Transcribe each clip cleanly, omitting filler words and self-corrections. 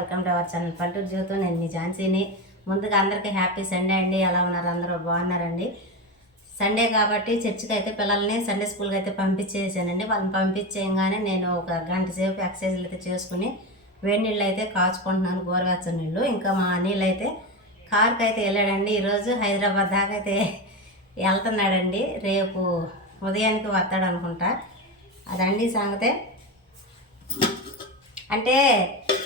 Welcome to our channel పల్లెటూరు జీవితం. నేను మీ ఝాన్సీని. ముందుగా అందరికీ హ్యాపీ సండే అండి. ఎలా ఉన్నారు? అందరూ బాగున్నారండి. సండే కాబట్టి చర్చికి అయితే పిల్లల్ని సండే స్కూల్కి అయితే పంపించేసానండి. వాళ్ళని పంపించేయగానే నేను ఒక గంట సేపు ఎక్సర్సైజ్లు అయితే చేసుకుని వేడి నీళ్ళు అయితే కాచుకుంటున్నాను, గోరువెచ్చని నీళ్ళు. ఇంకా మా నీళ్ళు అయితే కారుకి అయితే వెళ్ళాడండి. ఈరోజు హైదరాబాద్ దాకా అయితే వెళ్తున్నాడండి. రేపు ఉదయానికి వస్తాడు అనుకుంటా. అదండి సంగతే. అంటే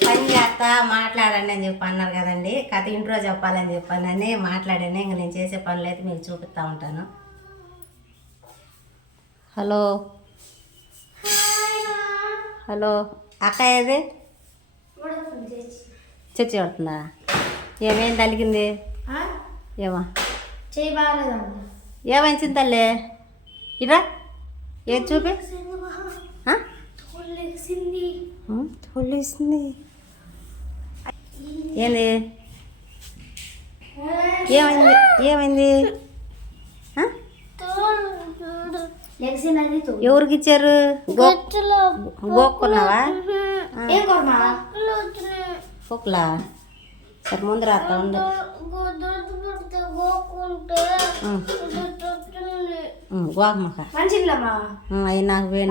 పని చేస్తా మాట్లాడండి అని చెప్పి అన్నారు కదండి. కథ ఇంట్రో చెప్పాలని చెప్పానని మాట్లాడాను. ఇంక నేను చేసే పనులు అయితే మీకు చూపిస్తూ ఉంటాను. హలో హలో అక్క ఏది చర్చి పడుతుందా? ఏమేం తలిగింది? ఏమా ఏమైంది తల్లి? ఇరా ఏది చూపి. తోలేసింది ఏంది? ఏమైంది? ఏమైంది? ఎవరికి ఇచ్చారు? గోక్కున్నావా? పొక్కులా? సరే ముందు రాస్తా ఉండు. గోకమ్మక అవి నాకు వేడి.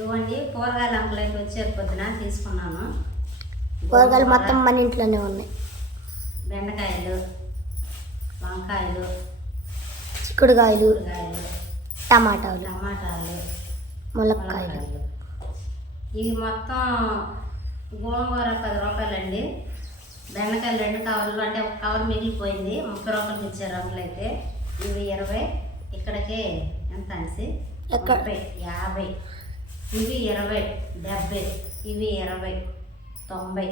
ఇవ్వండి కూరగాయలు అంకులు అయితే వచ్చారు. పొద్దున తీసుకున్నాను. కూరగాయలు మొత్తం మన ఇంట్లోనే ఉన్నాయి. బెండకాయలు, వంకాయలు, చిక్కుడుకాయలు, టమాటాలు, ములక్కాయలు. ఇవి మొత్తం గోంగూర 10 రూపాయలండి. బెండకాయలు 2 కవర్లు, అంటే ఒక కవర్ మిగిలిపోయింది. 30 రూపాయలు ఇచ్చారు అంకులు అయితే. ఇవి 20. ఇక్కడికి ఎంత అనేసి 30, 50. ఇవి 20, 70. ఇవి 20, 90.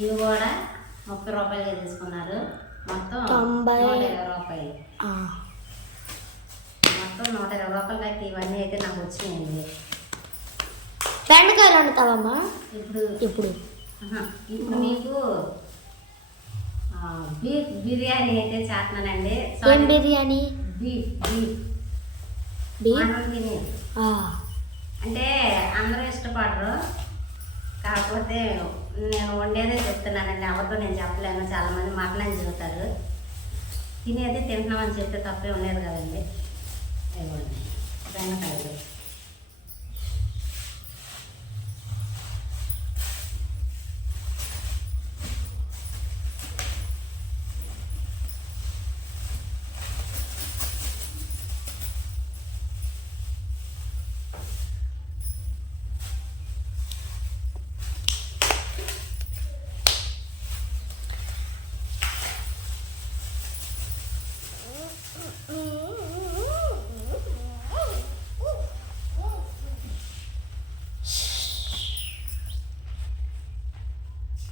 ఇవి కూడా 30 రూపాయలుగా తీసుకున్నారు. మొత్తం 120 రూపాయలు. మొత్తం 120 రూపాయలకి అయితే ఇవన్నీ అయితే నాకు వచ్చినాయండి. బెండకాయలు వండుతావమ్మా? ఇప్పుడు ఇప్పుడు మీకు బీఫ్ బిర్యానీ అయితే చేస్తున్నానండి. ఏం బిర్యానీ? బీఫ్ తిని అంటే అందరూ ఇష్టపడరు. కాకపోతే నేను వండేదే చెప్తున్నానండి. ఎవరితో నేను చెప్పలేను. చాలామంది మటన్ చెబుతారు. తినేది తింటున్నామని చెప్తే తప్పే ఉండేది కదండి. ఇవ్వండి బెండకాయలు.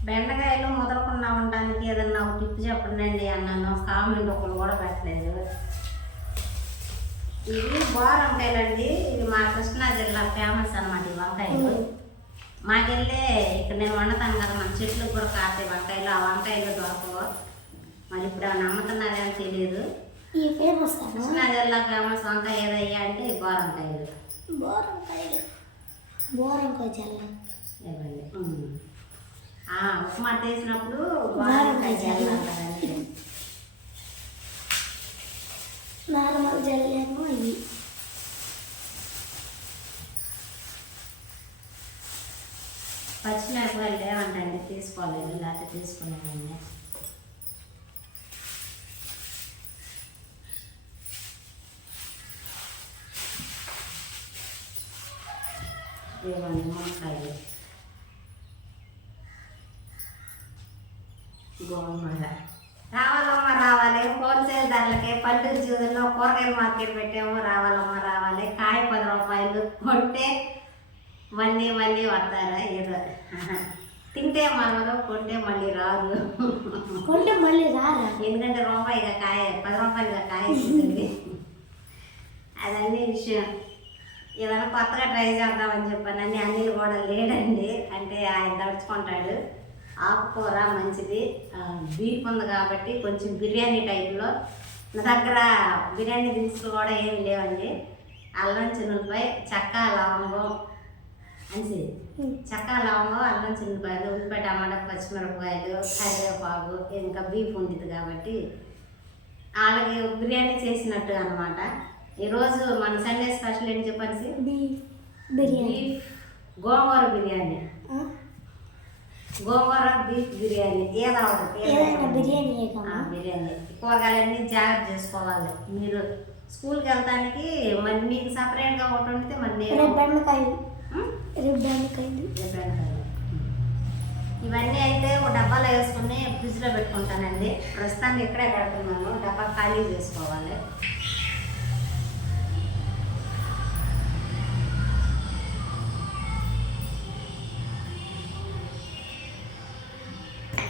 బెండకాయలు మొదలకుండా ఉండడానికి ఏదన్నా ఒక టిప్ చెప్పండి అన్నాను. కామెంట్ ఒకళ్ళు కూడా పెట్టలేదు. ఇవి బోర్ వంకాయలండి. ఇవి మా కృష్ణా జిల్లా ఫేమస్ అనమాట. ఈ వంకాయలు మాకెళ్ళే ఇక్కడ నేను వండుతాను కదా, మన చెట్లకు కూడా కాస్తాయి వంకాయలు. ఆ వంకాయలు దొరకవు. మరి ఇప్పుడు ఏమైనా అమ్ముతున్నారేమో తెలియదు. కృష్ణా జిల్లా ఫేమస్ వంకాయ ఏదయ్యా అంటే బోర్ వంకాయలు. ఇవ్వండి. ఉప్మా తీసినప్పుడు నార్మల్ జల్లేమో ఇవి. పచ్చిమిరపకాయలు లేవంటండి, తీసుకోలేదు. లేకపోతే తీసుకునేదండి. ఇవ్వండి మునక్కాయలు, గోంగూర. రావాలమ్మా రావాలి. హోల్సేల్ ధరలకే పల్లెటూరు జీవితంలో కూరగాయల మార్కెట్ పెట్టాము. రావాలమ్మా రావాలి. కాయ 10 రూపాయలు. కొంటే మళ్ళీ వస్తారు. తింటే మనలో, కొంటే మళ్ళీ రాదు. కొంటే మళ్ళీ రారా? ఎందుకంటే రూపాయిగా కాయ 10 రూపాయలుగా కాయ ఉంటుంది. అదన్నీ విషయం. ఏదైనా కొత్తగా ట్రై చేద్దామని చెప్పానని అనిల్ కూడా లేడండి, అంటే ఆయన దడుచుకుంటాడు. ఆకుకూర మంచిది, బీఫ్ ఉంది కాబట్టి కొంచెం బిర్యానీ టైప్లో. నా దగ్గర బిర్యానీ దినుసులు కూడా ఏమి లేవండి. అల్లం చిన్నులపై చెక్క లవంగం అనిసి చెక్క లవంగం, అల్లం చిన్నులపాయలు, ఉల్లిపాయ, టమాటా, పచ్చిమిరపకాయలు, కరివేపాకు, ఇంకా బీఫ్ ఉండేది కాబట్టి అలాగే బిర్యానీ చేసినట్టు అనమాట. ఈరోజు మన సండే స్పెషల్ ఏంటి చెప్పాల్సి బీఫ్ గోంగూర బిర్యానీ, గోంగూర బీఫ్ బిర్యానీ, ఏదో బిర్యానీ. కూరగాయలన్నీ జాగ్రత్త చేసుకోవాలి. మీరు స్కూల్కి వెళ్తానికి మరి మీకు సపరేట్గా ఒకటి వండితే మరి నేను ఇవన్నీ అయితే ఒక డబ్బాలో వేసుకుని ఫ్రిడ్జ్లో పెట్టుకుంటానండి. ప్రస్తుతానికి ఇక్కడే పెడుతున్నాను, డబ్బా ఖాళీ చేసుకోవాలి.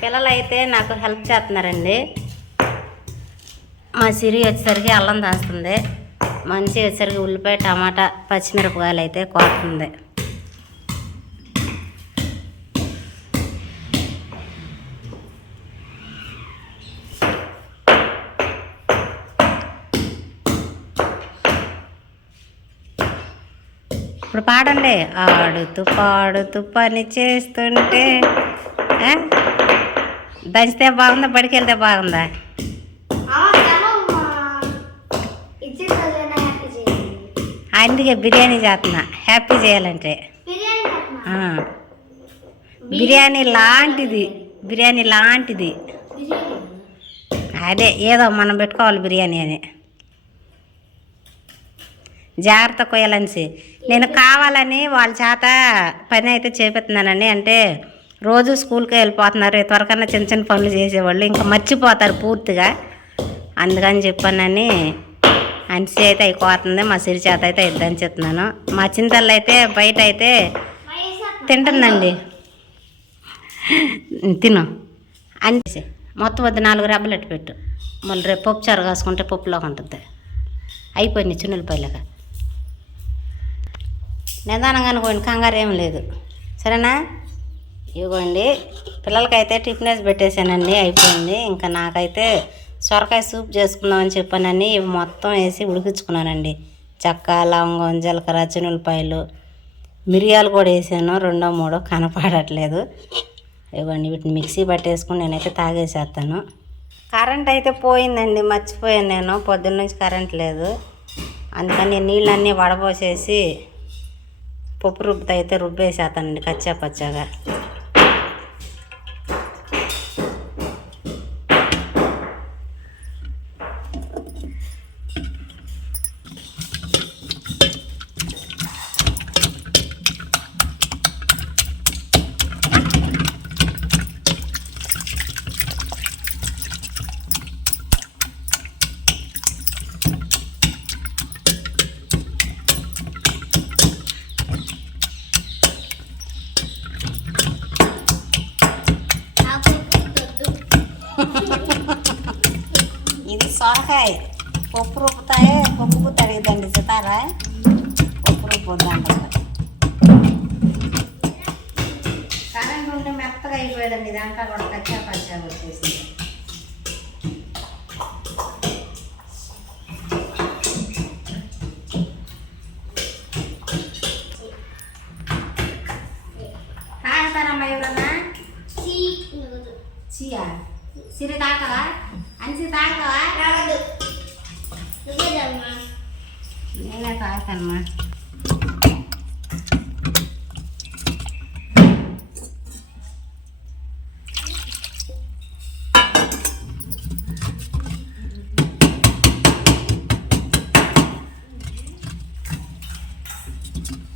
పిల్లలు అయితే నాకు హెల్ప్ చేస్తున్నారండి. మా సిరి వచ్చేసరికి అల్లం దాస్తుంది, మంచి వచ్చేసరికి ఉల్లిపాయ, టమాటా, పచ్చిమిరపకాయలు అయితే కోస్తుంది. ఇప్పుడు పాడండి. ఆడుతూ పాడుతూ పని చేస్తుంటే దంచితే బాగుందా, బడికి వెళ్తే బాగుందా? అందుకే బిర్యానీ చేస్తున్నా, హ్యాపీ చేయాలంటే. బిర్యానీ లాంటిది అదే ఏదో మనం పెట్టుకోవాలి బిర్యానీ అని. జాగ్రత్త కొయ్యాలనిసి నేను కావాలని వాళ్ళ చేత పని అయితే చేపిస్తున్నానండి. అంటే రోజు స్కూల్కి వెళ్ళిపోతున్నారు, త్వరకన్నా చిన్న చిన్న పనులు చేసేవాళ్ళు ఇంకా మర్చిపోతారు పూర్తిగా. అందుకని చెప్పానని అనిసి అయితే అయిపోతుంది. మా సిరి చేత అయితే ఇద్దని చెప్తున్నాను. మా చింతలు అయితే బయట అయితే తింటుందండి, తిను అనిసి మొత్తం వద్దు 4 రెబ్బలు అట్టు పెట్టు, మళ్ళీ రేపు పప్పు చారు కాసుకుంటే పప్పులోకి ఉంటుంది. అయిపోయింది చిన్నులపల్లిగా నిదానంగా అనుకోండి, కంగారు ఏం లేదు సరేనా. ఇవ్వండి పిల్లలకైతే టిఫిన్ వేసి పెట్టేశానండి, అయిపోయింది. ఇంకా నాకైతే సొరకాయ సూప్ చేసుకుందామని చెప్పానని ఇవి మొత్తం వేసి ఉడికించుకున్నానండి. చెక్క, లవంగం, జీలకర్ర, చిన్నులపాయలు, మిరియాలు కూడా వేసాను, 2 3 కనపడట్లేదు. ఇవ్వండి వీటిని మిక్సీ పట్టేసుకుని నేనైతే తాగేసేస్తాను. కరెంట్ అయితే పోయిందండి, మర్చిపోయాను నేను. పొద్దున్న నుంచి కరెంట్ లేదు, అందుకని నీళ్ళన్నీ వడపోసేసి పప్పు రుబ్బుతో అయితే రుబ్బేసేస్తానండి కచ్చా పచ్చాగా. ఇది సొరకాయ పప్పు రుబ్బుతాయే, పప్పు తరిగిద్దండి సితారా, పప్పు రుబ్బుద్దండి. కరెంట్ ఉంటే మెత్తగా అయిపోయేదండి, దాంట్లో కూడా కచ్చా పచ్చా వచ్చేసి. తాగుతారమ్మా ఎవరన్నా? చీయా సిరి తాగుతావా? అనిసి తాగుతావా? నేనే తాగుతానమ్మా.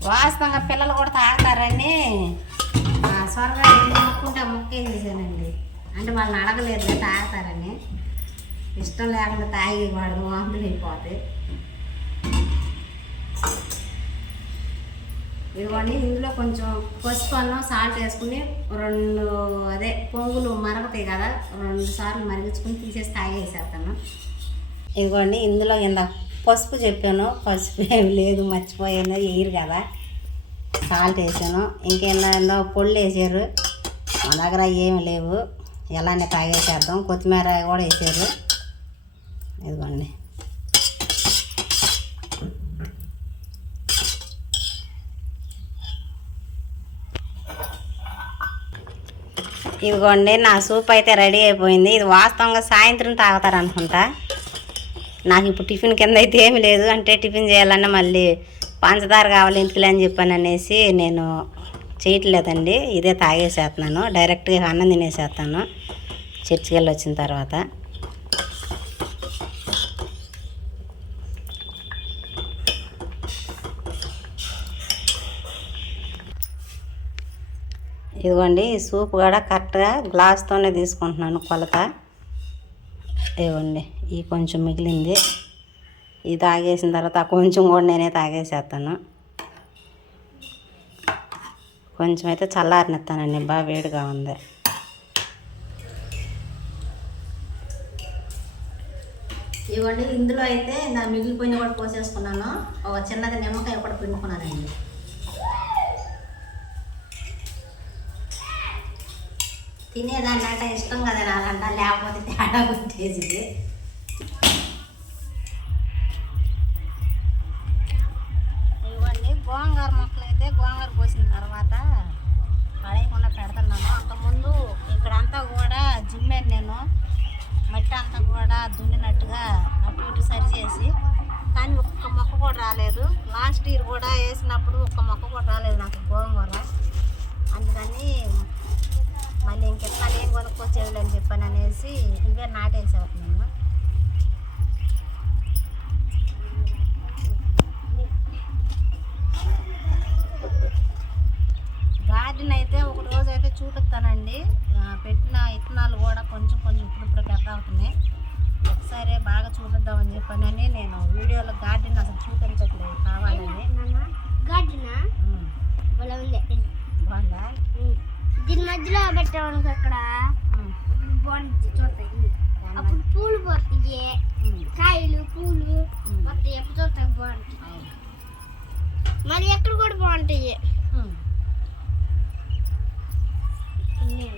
వాస్తవంగా పిల్లలు కూడా తాగుతారని సొరగా మొక్కుంటే మొక్కేం చేశానండి. అంటే వాళ్ళని అడగలేదు తాగుతారని, ఇష్టం లేకుండా తాగి వాడు వాంతులు అయిపోతాయి. ఇదిగోండి ఇందులో కొంచెం పసుపు అన్నం సాల్ట్ వేసుకుని 2 పొంగులు మరగతాయి కదా, 2 సార్లు మరిగించుకుని తీసేసి తాగేసేస్తాను. ఇదిగోండి ఇందులో పసుపు చెప్పాను, పసుపు ఏమి లేదు, మర్చిపోయాను, వేయరు కదా. సాల్ట్ వేసాను, ఇంకేందో పొళ్ళు వేసారు. మా దగ్గర ఏమి లేవు, ఎలానే తాగేసేద్దాం. కొత్తిమీర కూడా వేసారు, ఇదిగోండి. ఇదిగోండి నా సూప్ అయితే రెడీ అయిపోయింది. ఇది వాస్తవంగా సాయంత్రం తాగుతారు అనుకుంటా. నాకు ఇప్పుడు టిఫిన్ కింద అయితే ఏమి లేదు, అంటే టిఫిన్ చేయాలన్నా మళ్ళీ పంచదార కావాలి ఇంటికి అని చెప్పాను అనేసి నేను చేయట్లేదండి. ఇదే తాగేసేస్తున్నాను, డైరెక్ట్గా అన్నం తినేసేస్తాను చర్చికి వెళ్ళి వచ్చిన తర్వాత. ఇదిగోండి సూప్ కూడా కరెక్ట్గా గ్లాస్తోనే తీసుకుంటున్నాను కొలత. ఇవ్వండి, ఈ కొంచెం మిగిలింది, ఇది తాగేసిన తర్వాత కొంచెం కూడా నేనే తాగేసేస్తాను. కొంచెం అయితే చల్లారనిస్తానండి, బాగా వేడిగా ఉంది. ఇవ్వండి, ఇందులో అయితే నా మిగిలిపోయిన కూడా పోసేసుకున్నాను. ఒక చిన్నది నిమ్మకాయ కూడా పిండుకున్నానండి. తినేదాన్ని అంటే ఇష్టం కదా నాకంట, లేకపోతే తేడా కొట్టేసింది. ఇవ్వండి, గోంగూర మొక్కలు అయితే గోంగూర కోసిన తర్వాత పడేయకుండా పెడుతున్నాను. అంతకుముందు ఇక్కడంతా కూడా జిమ్మాను నేను, మట్టి అంతా కూడా దున్నినట్టుగా అటు ఇటు సరి చేసి, కానీ ఒక్క మొక్క కూడా రాలేదు. లాస్ట్ ఇయర్ కూడా వేసినప్పుడు ఒక్క మొక్క కూడా రాలేదు నాకు గోంగూర. అందుకని మళ్ళీ ఇంకెట్లా ఏం కొనుక్కొచ్చేది అని చెప్పాను అనేసి ఇవే నాటేసేస్తున్నాను. గార్డెన్ అయితే ఒక రోజు అయితే చూపిస్తానండి. పెట్టిన విత్తనాలు కూడా కొంచెం కొంచెం ఇప్పుడు పెద్ద అవుతున్నాయి. ఒకసారి బాగా చూపిద్దామని చెప్పానని నేను వీడియోలో గార్డెన్ అసలు చూపించట్లేదు, కావాలని. బాగుందా? దీని మధ్యలో పెట్టామనుకో అక్కడ బాగుంటుంది, చూడతాయి. అప్పుడు పూలు పోతాయి, కాయలు పూలు వస్తాయి, ఎప్పుడు చూడతాయి బాగుంటాయి. మరి ఎక్కడ కూడా బాగుంటాయి.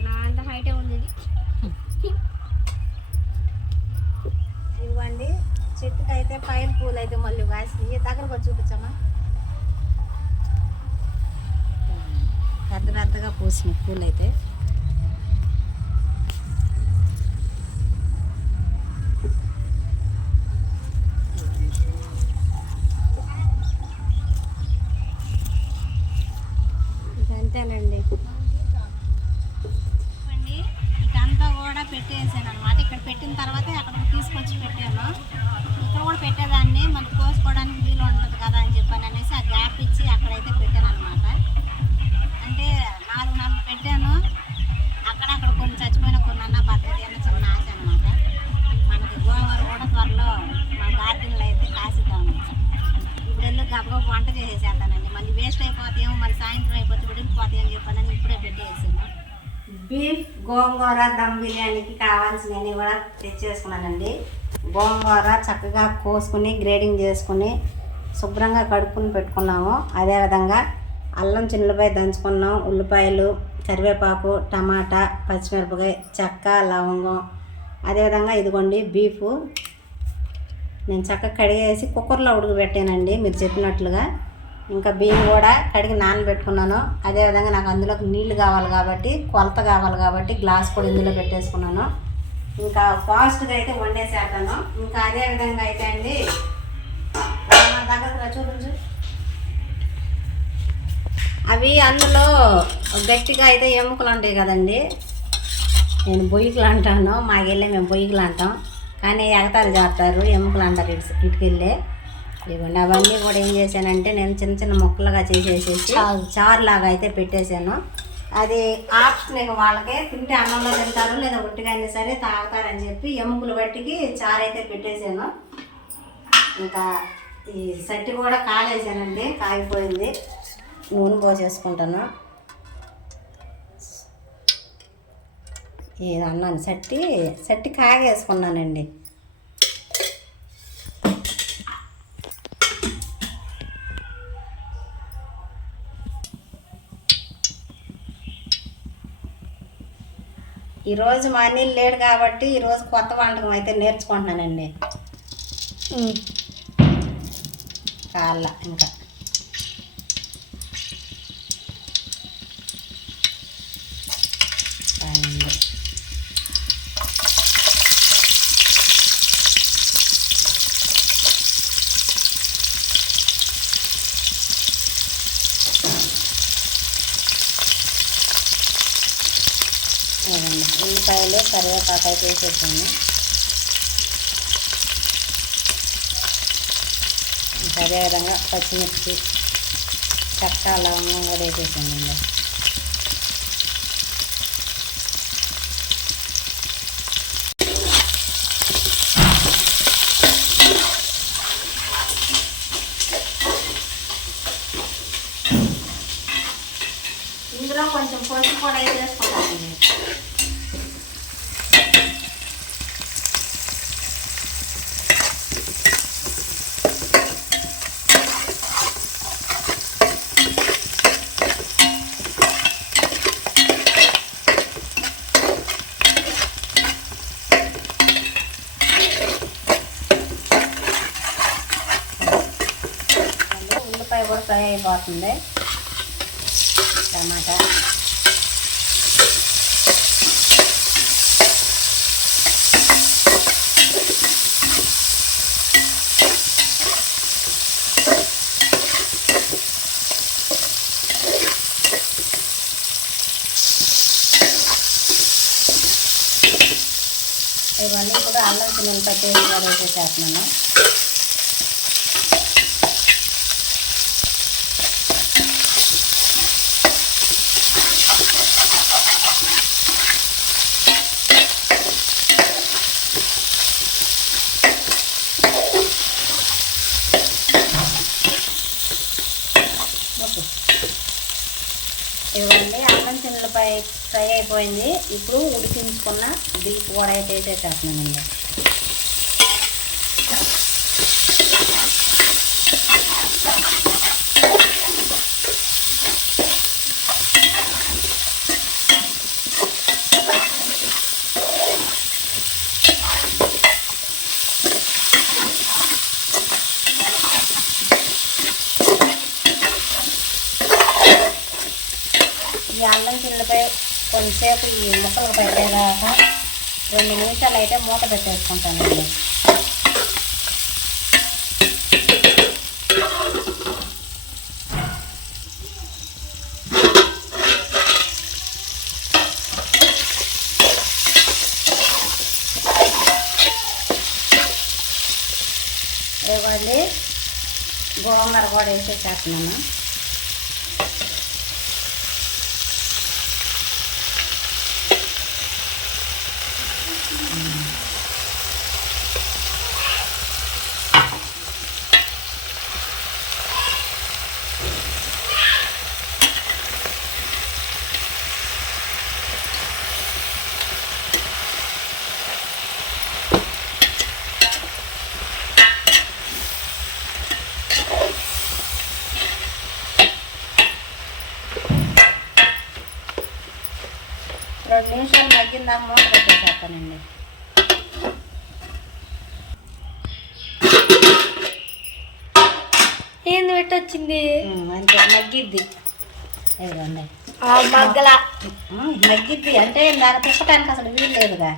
నా అంత హైటే ఉంది. ఇవ్వండి, చెట్టుకి అయితే పైన పూలు అయితే మళ్ళీ కాసి దగ్గరకు వచ్చి చూపించమ్మా. పెద్ద పెద్దగా పూసిన పూలు అయితే ఇదంతేనండి. ఇదంతా కూడా పెట్టేసాను అనమాట. ఇక్కడ పెట్టిన తర్వాత అక్కడ తీసుకొచ్చి పెట్టాను. ఇక్కడ కూడా పెట్టేదాన్ని, మళ్ళీ కోసుకోవడానికి వీలు ఉండదు కదా అని చెప్పాను అనేసి ఆ గ్యాప్ ఇచ్చి అక్కడైతే పెట్టాను అనమాట. అంటే 4 పెట్టాను, అక్కడక్కడ కొన్ని చచ్చిపోయిన కొన్ని అన్న బద్దలు అన్న చిన్న ఆశ అనమాట. మనకి గోంగూర కూడా త్వరలో మా గార్డెన్లో అయితే కాసిద్దాం. ఇప్పుడు వెళ్ళి గబగబ వంట చేసేసేస్తానండి, మళ్ళీ వేస్ట్ అయిపోతాయేమో, మళ్ళీ సాయంత్రం అయిపోతే విడిగిపోతాయి అని చెప్పానని ఇప్పుడే పెట్టేసాను. బీఫ్ గోంగూర దమ్ బిర్యానీకి కావాల్సినవి కూడా తెచ్చేసుకున్నానండి. గోంగూర చక్కగా కోసుకుని గ్రేడింగ్ చేసుకుని శుభ్రంగా కడుక్కుని పెట్టుకున్నాము. అదేవిధంగా అల్లం చిన్నులపాయ దంచుకున్నాం, ఉల్లిపాయలు, కరివేపాకు, టమాటా, పచ్చిమిరపకాయ, చెక్క, లవంగం. అదేవిధంగా ఇదిగోండి బీఫ్ నేను చక్కగా కడిగేసి కుక్కర్లో ఉడకబెట్టానండి మీరు చెప్పినట్లుగా. ఇంకా బియ్యం కూడా కడిగి నానబెట్టుకున్నాను. అదేవిధంగా నాకు అందులోకి నీళ్లు కావాలి కాబట్టి, కొలత కావాలి కాబట్టి గ్లాస్ కూడా ఇందులో పెట్టేసుకున్నాను. ఇంకా ఫాస్ట్గా అయితే వండేసేస్తాను. ఇంకా అదేవిధంగా అయితే అండి దగ్గర చూపించు, అవి అందులో గట్టిగా అయితే ఎముకలు ఉంటాయి కదండి. నేను బొయ్యికలు అంటాను, మాకెళ్ళే మేము బొయ్యికలు అంటాం, కానీ ఎగతాలు చేస్తారు, ఎముకలు అంటారు ఇటుకెళ్ళే. ఇవ్వండి, అవన్నీ కూడా ఏం చేశానంటే నేను చిన్న చిన్న ముక్కలుగా చేసేసేసి చారులాగా అయితే పెట్టేశాను. అది ఆప్షన్ వాళ్ళకే, తింటే అన్నంలో తింటారు లేదా ఒట్టిగా అయినా సరే తాగుతారని చెప్పి ఎముకలు బట్టికి చారు అయితే పెట్టేశాను. ఇంకా ఈ సట్టి కూడా కాలేసానండి, కాగిపోయింది. నూనె పోసేసుకుంటాను. ఇది అన్నాను సట్టి కాగేసుకున్నానండి. ఈరోజు మా అన్నీళ్ళు లేడు కాబట్టి ఈరోజు కొత్త వంటకం అయితే నేర్చుకుంటున్నానండి. కాళ్ళ ఇంకా ఉల్లిపాయలు కరివేపాకు అయితే వేసేసాను. అదేవిధంగా పచ్చిమిర్చి చెక్క లవంగం కూడా వేసేసానండి. ఇందులో కొంచెం పసుపు కూడా వేసేసుకుంటానండి. ఉల్లిపాయ కూడా ఫ్రై అయిపోతుంది. టమాటా ఇవన్నీ కూడా అల్లం చిన్నపాయ పేస్ట్ కూడా వేసేసేస్తున్నాను. ఇవ్వండి అల్లం చిన్నపాయ ఫ్రై అయిపోయింది. ఇప్పుడు ఉడికించుకున్న బీఫ్ కూడా అయితే వేసేసేస్తున్నానండి. ఈ అల్లం చిల్లిపై కొంచెంసేపు ఈ ముక్కలు పెట్టేదాకా 2 నిమిషాలు అయితే మూత పెట్టేసుకుంటానండి. ఇవ్వండి గోంగూర కూడా వేసేసేస్తున్నాను. రెండు నిమిషాలు మగ్గిందా మూత పెట్టేసేస్తానండి. ఏంది పెట్టొచ్చింది అంతే మగ్గిద్ది. ఇదిగోండి మగ్గల మగ్గిద్ది అంటే దాన్ని తిప్పటానికి అసలు వీలు లేదుగా.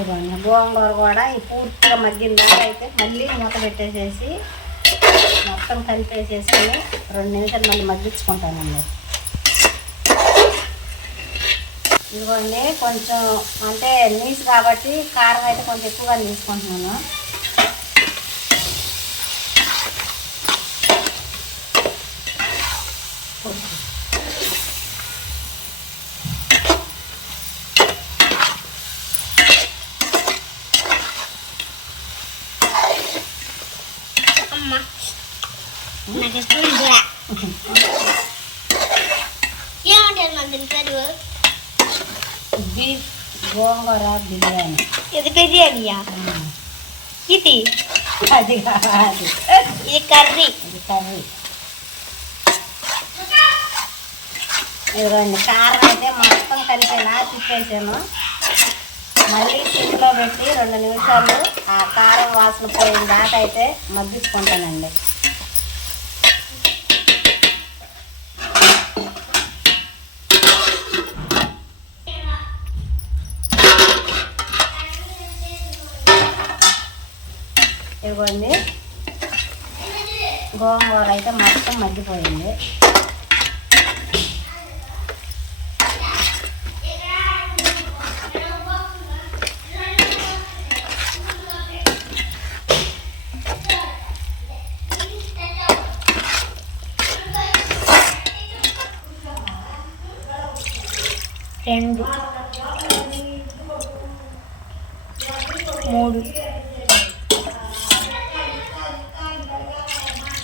ఇదిగోండి గోంగూర కూడా ఈ పూర్తిగా మగ్గిన దాకా అయితే మళ్ళీ మూత పెట్టేసేసి మొత్తం కలిపేసేసుకొని 2 నిమిషాలు మళ్ళీ మగ్గించుకుంటానండి. ఇదిగోండి కొంచెం అంటే నీసు కాబట్టి కారం అయితే కొంచెం ఎక్కువగా తీసుకుంటున్నాను. నాకు ఎప్పుడు ఏమంటారు మన పెరుగు బీఫ్ గోంగూర బిర్యానీ. ఇది బిర్యానీయా? ఇది అది కావాలి, ఇది కర్రీ. ఇది కర్రీ. ఇదిగోండి కారం అయితే మొత్తం కలిపేలా తిప్పేసాను. మళ్ళీ సిమ్లో పెట్టి 2 నిమిషాలు ఆ కారం వాసన పోయిన దాకా అయితే మగ్గించుకుంటానండి. ఇవ్వండి గోంగూర అయితే మొత్తం మగ్గిపోయింది. రెండు 3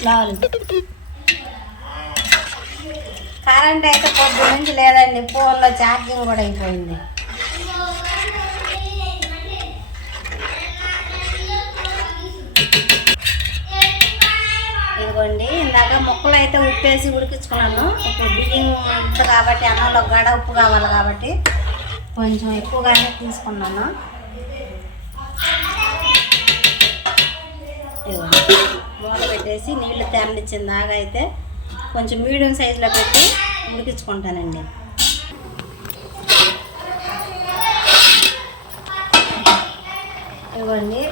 4. కరెంట్ అయితే పొద్దు నుంచి లేదండి, ఫోన్లో ఛార్జింగ్ కూడా అయిపోయింది. ఇదిగోండి ఇందాక ముక్కలు అయితే ఉప్పేసి ఉడికించుకున్నాను. ఇప్పుడు బియ్యం ఉప్పు కాబట్టి అన్నంలో గడ ఉప్పు కావాలి కాబట్టి కొంచెం ఎక్కువగానే తీసుకున్నాను. ఇదిగోండి మూత పెట్టేసి నీళ్లు తెరలిచ్చిన దాకా అయితే కొంచెం మీడియం సైజులో పెట్టి ఉడికించుకుంటానండి. ఇదిగోండి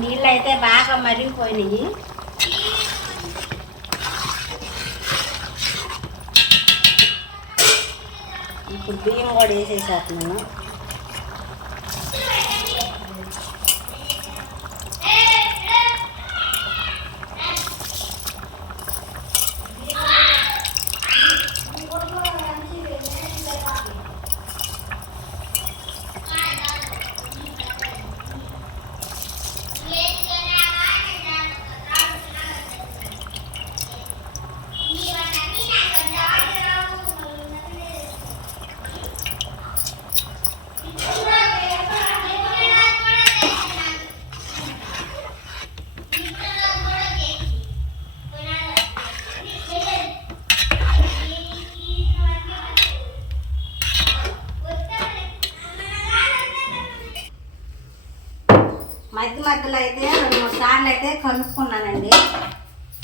నీళ్ళు అయితే బాగా మరిగిపోయినాయి. ఇప్పుడు బియ్యం కూడా వేసేసేస్తున్నాను. మధ్యలో అయితే 2-3 సార్లు అయితే కలుపుకున్నానండి,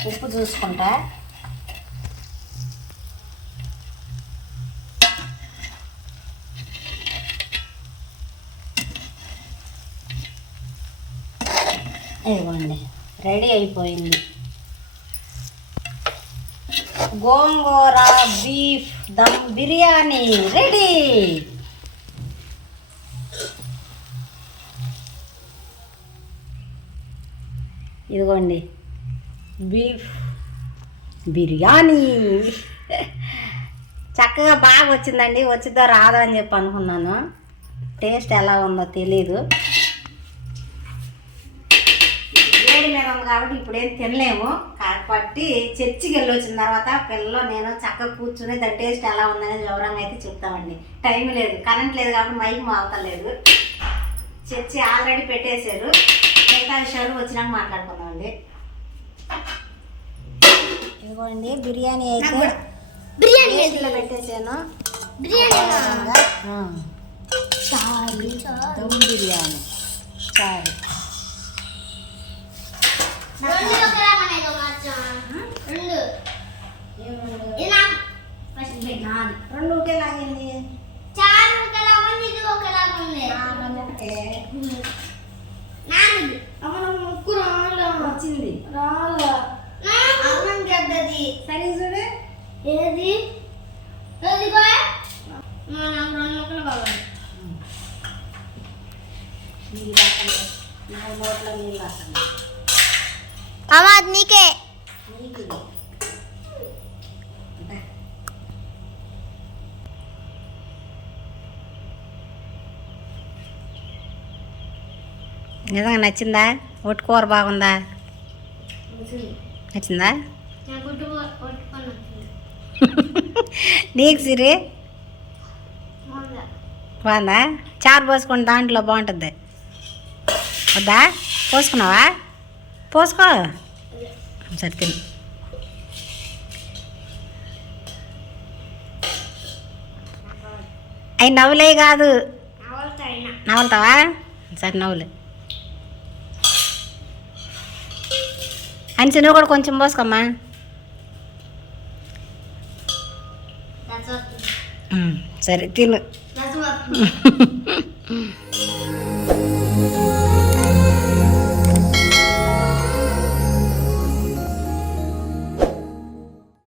ఉప్పు చూసుకుంటా. ఇదిగోండి రెడీ అయిపోయింది గోంగూర బీఫ్ దమ్ బిర్యానీ రెడీ. ఇదిగోండి బీఫ్ బిర్యానీ చక్కగా బాగా వచ్చిందండి. వచ్చిద్దో రాదో అని చెప్పి అనుకున్నాను. టేస్ట్ ఎలా ఉందో తెలీదు. వేడి మీద ఉంది కాబట్టి ఇప్పుడేం తినలేము. కాబట్టి చర్చికి వెళ్ళి వచ్చిన తర్వాత పిల్లలు నేను చక్కగా కూర్చుని దాని టేస్ట్ ఎలా ఉందనేది వివరంగా అయితే చెప్తామండి. టైం లేదు, కరెంట్ లేదు కాబట్టి మైక్ మావతలేదు. చర్చి ఆల్రెడీ పెట్టేశారు. మిగతా విషయాలు వచ్చినాక మాట్లాడుకుందామండి. ఇదిగోండి బిర్యానీ అయితే బిర్యానీలో పెట్టేసాను. దమ్ బిర్యానీ చారు. 2 ఒకేలాగింది. వచ్చింది సరే చూడు. ఏది నీళ్ళు రాకండి, నా నోట్లో నీళ్ళు రాకండి. అమ్మా అది నీకే. నీకు నిజంగా నచ్చిందా? ఒట్టి కూర బాగుందా? నచ్చిందా నీకు సిరి? బాగుందా? చారు పోసుకొని దాంట్లో బాగుంటుంది. వద్దా? పోసుకున్నావా? పోసుకో. సరే తిను. అవి నవ్వులే కాదు, నవ్వులుతావా? సరే నవ్వులే. అని నువ్వు కూడా కొంచెం పోసుకోమ్మా. సరే తిను.